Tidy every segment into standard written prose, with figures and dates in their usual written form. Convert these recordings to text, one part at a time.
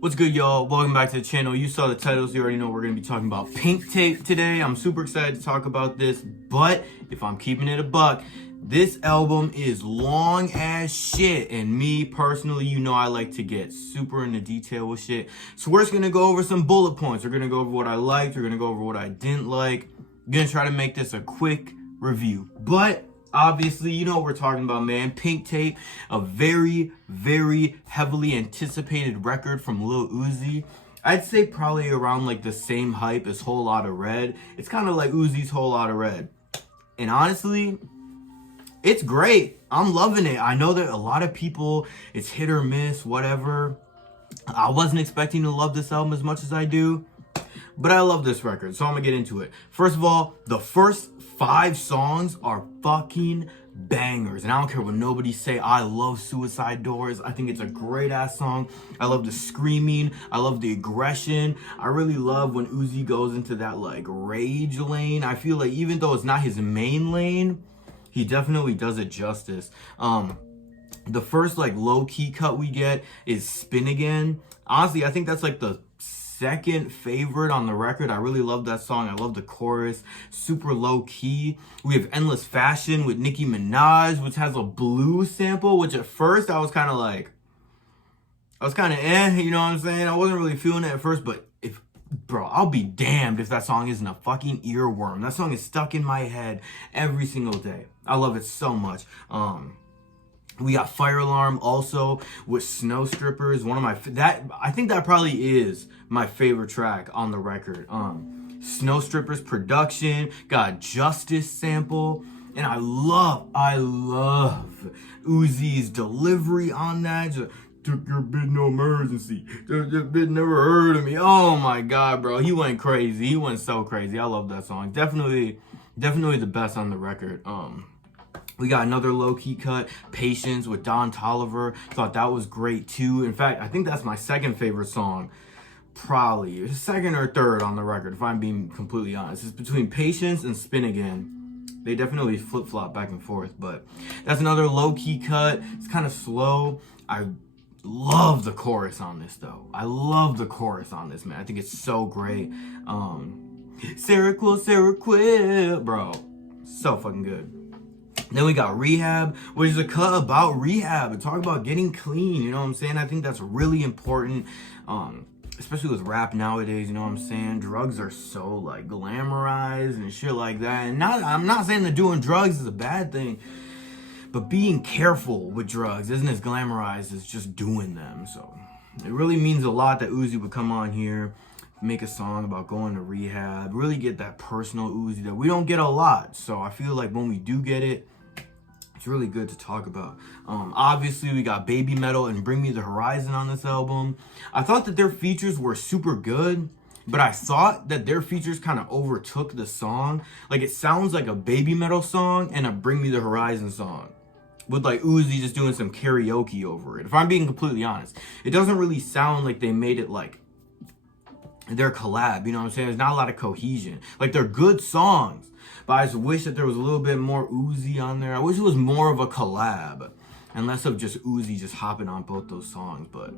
What's good, y'all? Welcome back to the channel. You saw the titles. You already know we're going to be talking about Pink Tape today. I'm super excited to talk about this, but if I'm keeping it a buck, this album is long as shit, and me personally, you know I like to get super into detail with shit. So we're just going to go over some bullet points. We're going to go over what I liked. We're going to go over what I didn't like. I'm going to try to make this a quick review, but obviously, you know what we're talking about, man. Pink Tape, a very, very heavily anticipated record from Lil Uzi. I'd say probably around like the same hype as Whole Lotta Red. It's kind of like Uzi's Whole Lotta Red. And honestly, it's great. I'm loving it. I know that a lot of people, it's hit or miss, whatever. I wasn't expecting to love this album as much as I do, but I love this record, so I'm gonna get into it. First of all, the first 5 songs are fucking bangers, and I don't care what nobody say. I love Suicide Doors. I think it's a great ass song. I love the screaming. I love the aggression. I really love when Uzi goes into that like rage lane. I feel like even though it's not his main lane, he definitely does it justice. The first like low key cut we get is Spin Again. Honestly, I think that's like the second favorite on the record. I really love that song. I love the chorus, super low key. We have Endless Fashion with Nicki Minaj, which has a blues sample, which at first I was kind of you know what I'm saying? I wasn't really feeling it at first, but bro, I'll be damned if that song isn't a fucking earworm. That song is stuck in my head every single day. I love it so much. We got Fire Alarm also with Snow Strippers. One of my I think that probably is my favorite track on the record. Snow Strippers production, got Justice sample, and I love Uzi's delivery on that. Just, took your bid no emergency. Your bid never heard of me. Oh my god, bro. He went crazy. He went so crazy. I love that song. Definitely the best on the record. We got another low-key cut, Patience with Don Toliver. Thought that was great too. In fact, I think that's my second favorite song. Probably second or third on the record, if I'm being completely honest. It's between Patience and Spin Again. They definitely flip-flop back and forth, but that's another low-key cut. It's kind of slow. I love the chorus on this though. I love the chorus on this, man. I think it's so great. Sarah quit, bro. So fucking good. Then we got Rehab, which is a cut about rehab and talk about getting clean, you know what I'm saying? I think that's really important, especially with rap nowadays, you know what I'm saying? Drugs are so like glamorized and shit like that. And I'm not saying that doing drugs is a bad thing, but being careful with drugs isn't as glamorized as just doing them. So it really means a lot that Uzi would come on here, make a song about going to rehab, really get that personal Uzi that we don't get a lot. So I feel like when we do get it, it's really good to talk about. Obviously, we got Baby Metal and Bring Me the Horizon on this album. I thought that their features were super good, but I thought that their features kind of overtook the song. Like, it sounds like a Baby Metal song and a Bring Me the Horizon song, with like Uzi just doing some karaoke over it. If I'm being completely honest, it doesn't really sound like they made it like their collab, you know what I'm saying? There's not a lot of cohesion. Like, they're good songs, but I just wish that there was a little bit more Uzi on there. I wish it was more of a collab and less of just Uzi just hopping on both those songs. But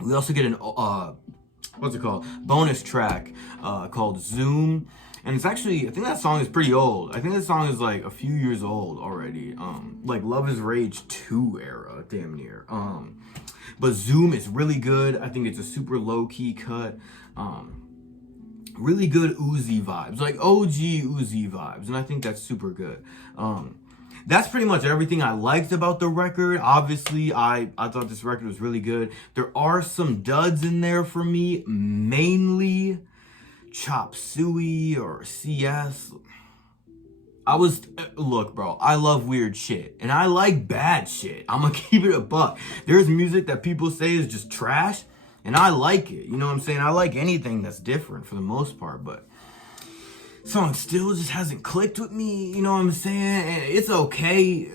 we also get an what's it called, bonus track called Zoom, and it's actually, I think that song is pretty old. I think that song is like a few years old already, like Love is Rage 2 era, damn near. But Zoom is really good. I think it's a super low-key cut. Really good Uzi vibes, like OG Uzi vibes, and I think that's super good. That's pretty much everything I liked about the record. Obviously, I thought this record was really good. There are some duds in there for me, mainly Chop Suey or CS. Look, bro, I love weird shit, and I like bad shit. I'm gonna keep it a buck. There's music that people say is just trash, and I like it. You know what I'm saying? I like anything that's different for the most part, but song still just hasn't clicked with me. You know what I'm saying? And it's okay,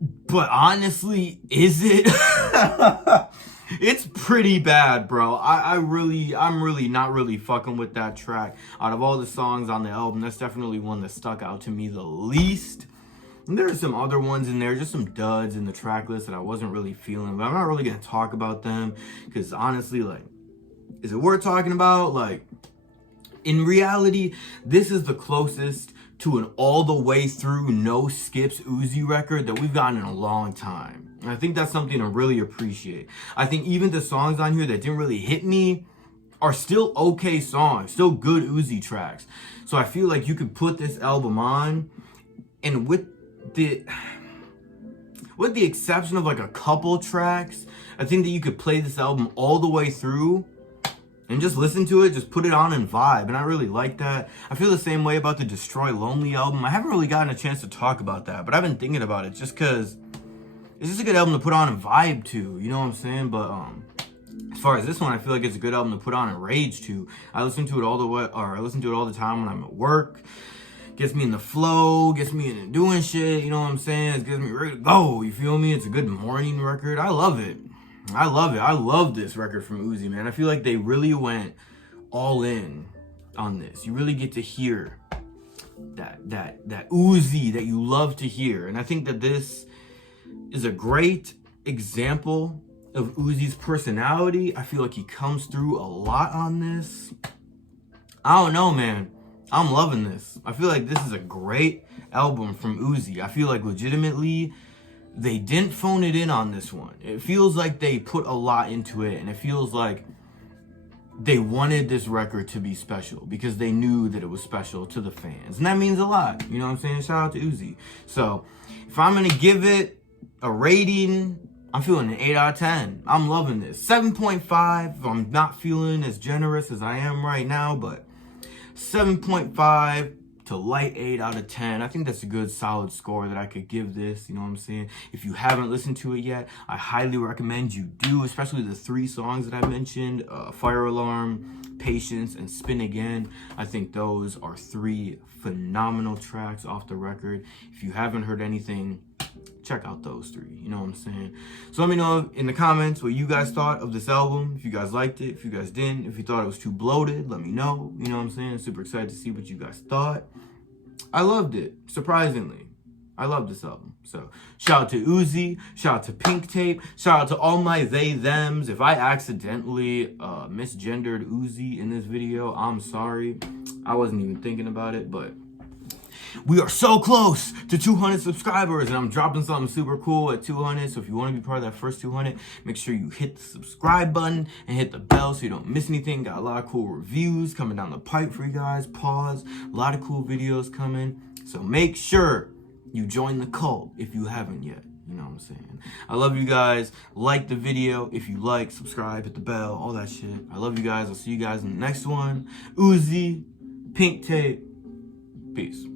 but honestly, is it? It's pretty bad, bro. I'm really not really fucking with that track. Out of all the songs on the album, that's definitely one that stuck out to me the least. And there are some other ones in there, just some duds in the track list that I wasn't really feeling, but I'm not really gonna talk about them because honestly, like, is it worth talking about? Like, in reality, this is the closest to an all the way through, no skips Uzi record that we've gotten in a long time. And I think that's something to really appreciate. I think even the songs on here that didn't really hit me are still okay songs, still good Uzi tracks. So I feel like you could put this album on, and with the exception of like a couple tracks, I think that you could play this album all the way through and just listen to it, just put it on and vibe. And I really like that. I feel the same way about the Destroy Lonely album. I haven't really gotten a chance to talk about that, but I've been thinking about it just because it's just a good album to put on and vibe to, you know what I'm saying? But as far as this one, I feel like it's a good album to put on and rage to. I listen to it all the time when I'm at work. Gets me in the flow, gets me into doing shit, you know what I'm saying? It gets me ready to go, you feel me? It's a good morning record. I love it. I love this record from Uzi, man. I feel like they really went all in on this. You really get to hear that Uzi that you love to hear. And I think that this is a great example of Uzi's personality. I feel like he comes through a lot on this. I don't know, man. I'm loving this. I feel like this is a great album from Uzi. I feel like legitimately they didn't phone it in on this one. It feels like they put a lot into it, and it feels like they wanted this record to be special because they knew that it was special to the fans. And that means a lot. You know what I'm saying? Shout out to Uzi. So if I'm going to give it a rating, I'm feeling an 8 out of 10. I'm loving this. 7.5. I'm not feeling as generous as I am right now, but 7.5 to light 8 out of 10. I think that's a good solid score that I could give this, you know what I'm saying? If you haven't listened to it yet, I highly recommend you do, especially the 3 songs that I mentioned, Fire Alarm, Patience, and Spin Again. I think those are 3 phenomenal tracks off the record. If you haven't heard anything, check out those 3, you know what I'm saying? So let me know in the comments what you guys thought of this album, if you guys liked it, if you guys didn't, if you thought it was too bloated, let me know, you know what I'm saying? I'm super excited to see what you guys thought. I loved it, surprisingly. I love this album. So shout out to Uzi, shout out to Pink Tape, shout out to all my they, thems. If I accidentally misgendered Uzi in this video, I'm sorry. I wasn't even thinking about it, but we are so close to 200 subscribers, and I'm dropping something super cool at 200. So if you want to be part of that first 200, make sure you hit the subscribe button and hit the bell so you don't miss anything. Got a lot of cool reviews coming down the pipe for you guys. Pause. A lot of cool videos coming. So make sure you join the cult if you haven't yet. You know what I'm saying? I love you guys. Like the video if you like. Subscribe, hit the bell, all that shit. I love you guys. I'll see you guys in the next one. Uzi, Pink Tape. Peace.